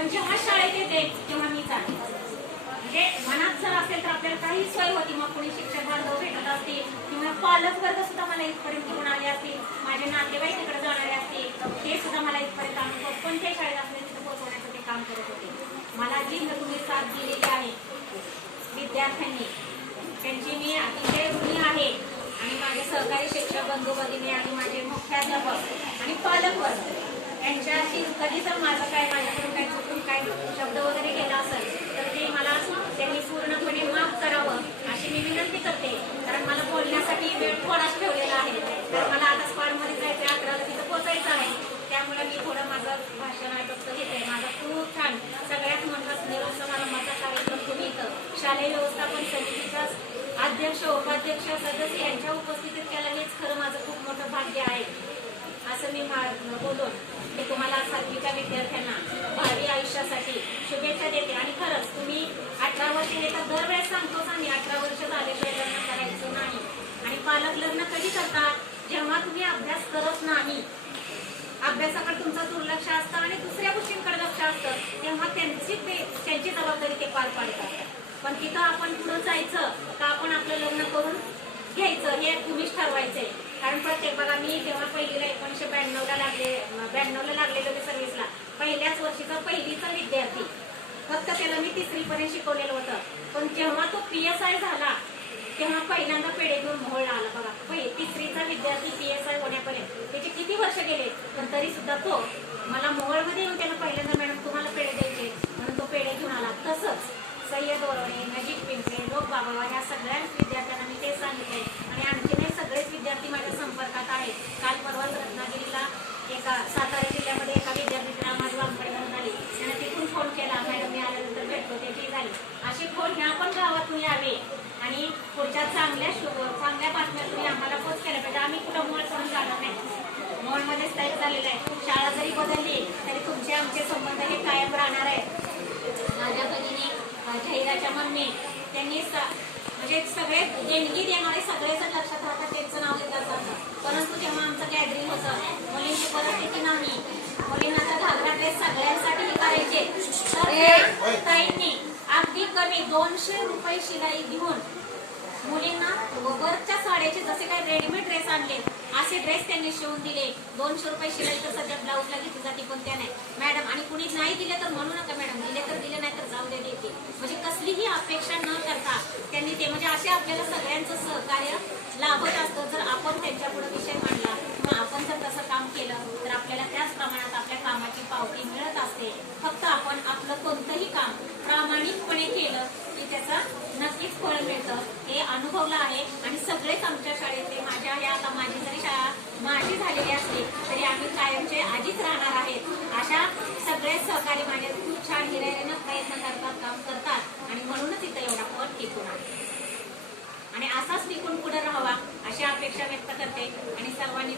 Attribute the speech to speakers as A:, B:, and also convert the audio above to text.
A: म्हणजे पण जेव्हा शाळेत येते तेव्हा मी जाते. म्हणजे मनात जर असेल तर आपल्याला काही सोय होती. मग कोणी शिक्षक बांधव भेटत असतील किंवा पालक वर्ग सुद्धा मला इथपर्यंत घेऊन आले असतील. माझे नातेवाईक तिकडे जाणारे असतील. ते सुद्धा मला इथपर्यंत आणून कोणत्याही शाळेत असले तिथं पोहोचवण्याचं ते काम करत होते. मला जी तुम्ही साथ दिलेली आहे विद्यार्थ्यांनी त्यांची मी अतिशय ऋणी आहे. आणि माझे सहकारी शिक्षक बंधू भगिनी आणि माझे मुख्याध्यापक आणि पालक वर्ग. यांच्याशी कधी जर माझं काय माझ्याकडून काय चुकून काय शब्द वगैरे केला असेल तर ते मला त्यांनी पूर्णपणे माफ करावं अशी मी विनंती करते. कारण मला बोलण्यासाठी वेळ थोडाच ठेवलेला आहे. तर मला आता स्पॉटमध्ये जायचं अकराला तिथं पोचायचं आहे. त्यामुळे मी थोडं माझं भाषण आहे ऐकत घेते. माझं खूप छान. सगळ्यात म्हणतात निरोध समारंभाचा कार्यक्रम तुम्ही इथं शालेय व्यवस्थापन समितीचा अध्यक्ष उपाध्यक्ष सदस्य यांच्या उपस्थितीत केला. हेच खरं माझं खूप मोठं भाग्य आहे. असं मी मा- बोलून मी तुम्हाला सातवीच्या विद्यार्थ्यांना भावी आयुष्यासाठी शुभेच्छा देते आणि खरंच तुम्ही अठरा वर्ष येतात दरवेळेस सांगतोच आम्ही अठरा वर्ष झाल्याशिवाय लग्न करायचं नाही आणि पालक लग्न कधी करतात जेव्हा तुम्ही अभ्यास करत नाही. अभ्यासाकडे तुमचं दुर्लक्ष असतं आणि दुसऱ्या गोष्टींकडे लक्ष असतं तेव्हा त्यांची त्यांची जबाबदारी ते पार पाडतात. पण तिथं आपण पुढे जायचं का आपण आपलं लग्न करून घ्यायचं हे तुम्हीच ठरवायचंय. कारण प्रत्येक बघा मी जेव्हा पहिलीला एकोणीशे ब्याण्णवला लागले ब्याण्णवला लागलेलं होते सर्व्हिसला पहिल्याच वर्षीचा पहिलीचा विद्यार्थी. फक्त त्याला मी तिसरीपर्यंत शिकवलेलं होतं. पण जेव्हा तो पी एस आय झाला तेव्हा पहिल्यांदा पेढे घेऊन मोहळला आला बघा पहि- तिसरीचा विद्यार्थी पी एस आय होण्यापर्यंत त्याचे किती वर्ष गेले पण तरी सुद्धा तो मला मोहोळमध्ये येऊन त्यानं पहिल्यांदा मॅडम तुम्हाला पेढे द्यायचे म्हणून तो पेढे घेऊन आला तसंच सय्यद ओरवणे नजीक पिंपळे लोक बाबा ह्या सगळ्याच विद्यार्थ्यांना मी तेच सांगितले आणि आणखीनही सगळेच विद्यार्थी माझ्या संपर्कात आहेत काल परवाच रत्नागिरीला एका सातारा जिल्ह्यामध्ये एका विद्यार्थीला माझी वामकडे म्हणून आली त्याने तिथून फोन केला मॅडम मी आल्यानंतर भेटतो त्याची झाली अशी फोन ह्या पण गावातून यावे आणि पुढच्या चांगल्या शुभ चांगल्या बातम्या तुम्ही आम्हाला पोच केल्या पाहिजे आम्ही कुठं मोळ करून चालत मोळमध्येच तयार झालेलं आहे. शाळा जरी बदलली तरी तुमचे आमचे संबंध हे कायम राहणार आहेत माझ्या भगिनी अ, जाहिराच्या मम्मी त्यांनी म्हणजे सगळे देणगी देणारे सगळे जण लक्षात राहतात त्यांचं नाव घेतलं जातं. परंतु जेव्हा आमचं गॅदरिंग होतं मुलींची परिस्थिती नाही मुलींना तर घागरा ड्रेस सगळ्यांसाठी हे करायचे. तर ताईंनी अगदी कमी दोनशे रुपये शिलाई देऊन मुलींना वरच्या साड्याचे जसे काही रेडीमेड ड्रेस आणले असे ड्रेस त्यांनी शिवून दिले. दोनशे रुपये शिलाई तर सध्या ब्लाऊजला घेतली जाते पण त्या नाही. मॅडम आणि कुणी नाही दिले तर म्हणू नका मॅडम दिले तर दिले नाही तर जाऊ देते. म्हणजे कसलीही अपेक्षा न करता त्यांनी ते म्हणजे असे आपल्याला सगळ्यांचं सहकार्य लाभत असतं. जर आपण त्यांच्या पुढे विषय मांडला किंवा आपण जर तसं काम केलं तर आपल्याला त्याच प्रमाणात आपल्या कामाची पावती मिळत असते. फक्त आपण आपलं कोणतंही काम प्रामाणिकपणे केलं की त्याचं नक्कीच फळ मिळतं. हे अनुभवलं आहे आणि सगळेच आमच्या शाळेतले माझ्या या आता माझी जरी शाळा माझी झालेली असली तरी आम्ही कायमचे आजीच राहणार आहेत. अशा सगळे सहकारी माझे खूप छान हिरायला प्रयत्न करतात काम करतात. आणि म्हणूनच इथं एवढा पद टिकून आहे. आणि असाच टिकून पुढे राहावा अशी अपेक्षा व्यक्त करते. आणि सर्वांनी